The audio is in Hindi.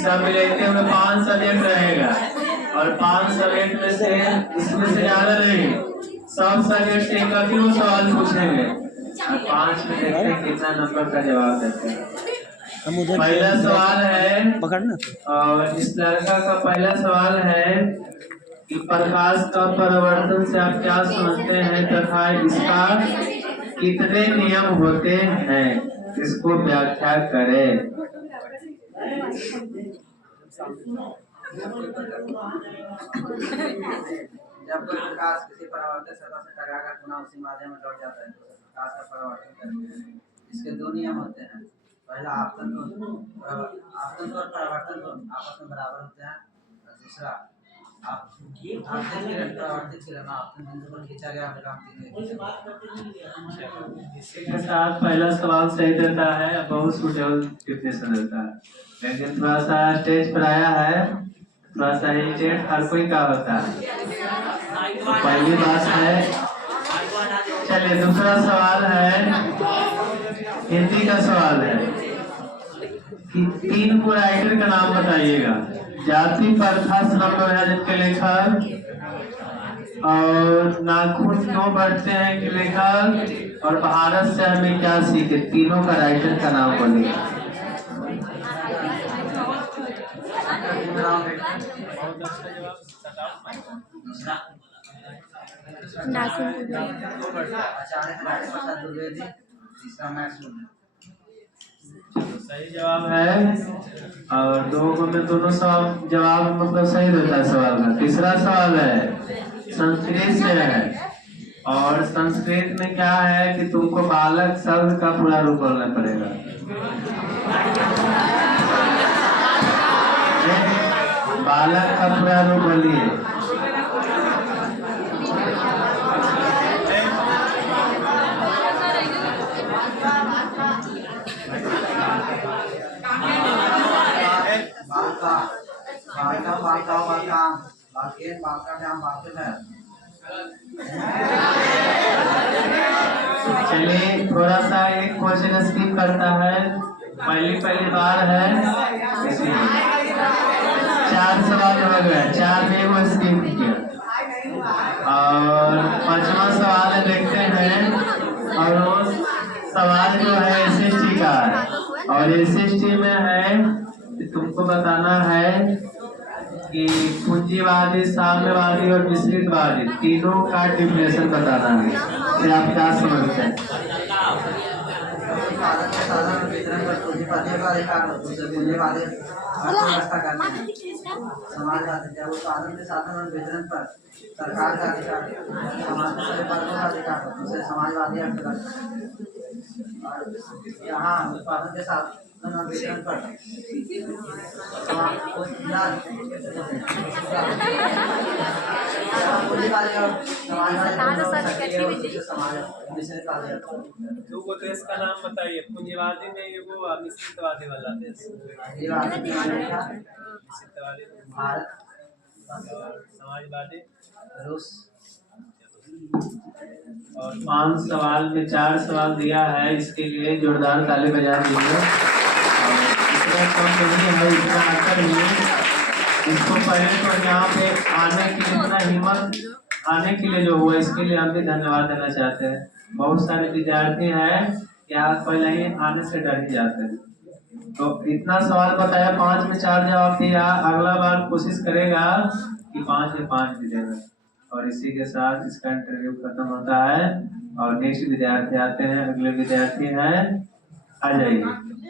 सब मिलेंगे में 5 सब्जेक्ट रहेगा और 5 सब्जेक्ट में से इसमें से ज्यादा नहीं, सब सब्जेक्ट से एक ही सवाल पूछेंगे और 5 में देखते हैं कितना नंबर का जवाब देते हैं। पहला सवाल है पकड़ना, और इस लड़का का पहला सवाल है कि प्रकाश का परिवर्तन से आप क्या समझते हैं तथा इसका कितने नियम होते हैं, इसको व्याख्या करें। जब कोई प्रकाश किसी परावर्तक सतह से टकराकर पुनः उसी माध्यम में लौट जाता है तो प्रकाश का परावर्तन करते हैं। इसके 2 नियम होते हैं। पहला आपतन और परावर्तन आपस में बराबर होते हैं और दूसरा परावर्तित किरण आपतन बिंदु पर खींचा गया इसी के साथ पहला सवाल सही देता है, बहुत सुटेबल डिफिनेशन देता है, लेकिन थोड़ा सा स्टेज पर आया है, थोड़ा सा हेजिटेट हर कोई का होता है। तो पहली बात है, चलिए दूसरा सवाल है, हिंदी का सवाल है कि 3 को राइटर का नाम बताइएगा। जाति प्रथा श्रम के लेखक और नाखून क्यों बढ़ते हैं के लेखक और भारत से हमें क्या सीखे, तीनों का राइटर का नाम बोलिए। सही जवाब है और 2 में दोनों सब जवाब मतलब सही देता है सवाल का। तीसरा सवाल है संस्कृत से है और संस्कृत में क्या है कि तुमको बालक शब्द का पूरा रूप बोलना पड़ेगा। बालक का पूरा रूप बोलिए। चलिए थोड़ा सा एक क्वेश्चन स्किप करता है, पहली बार है इसलिए 4 सवाल हो गए, 4 में वो स्किप किया और 5वां सवाल देखते हैं और वो सवाल जो है SST का है और SST में है कि तुमको बताना है कि पूंजीवादी, साम्यवादी और मिश्रितवादी तीनों का डिफिनेशन बताना है। फिर आप क्या समझते हैं? समाजवादी जब उत्पादन के साधन और वितरण पर सरकार का अधिकार, समाज के सभी वर्गों का अधिकार, उसे समाजवादी यहाँ उत्पादन के साधन और वितरण पर दो देश का नाम बताइए, पूंजीवादी में एगो मिश्रितवादी वाला देश। भारत और समाजवादी रूस। और 5 सवाल में 4 सवाल दिया है, इसके लिए जोरदार ताली बजा दीजिए। इतना कम नहीं है, इतना आकर नहीं, इसको पहले तो यहाँ पे आने के लिए, इतना हिम्मत आने के लिए जो हुआ इसके लिए हम भी धन्यवाद देना चाहते हैं। बहुत सारे विद्यार्थी हैं यहाँ पहले ही आने से डर ही जाते हैं, तो इतना सवाल बताया, 5 में 4 जवाब दिया, अगला बार कोशिश करेगा कि 5 में 5 भी देगा। और इसी के साथ इसका इंटरव्यू खत्म होता है और नेक्स्ट विद्यार्थी आते हैं, अगले विद्यार्थी हैं, आ जाइए।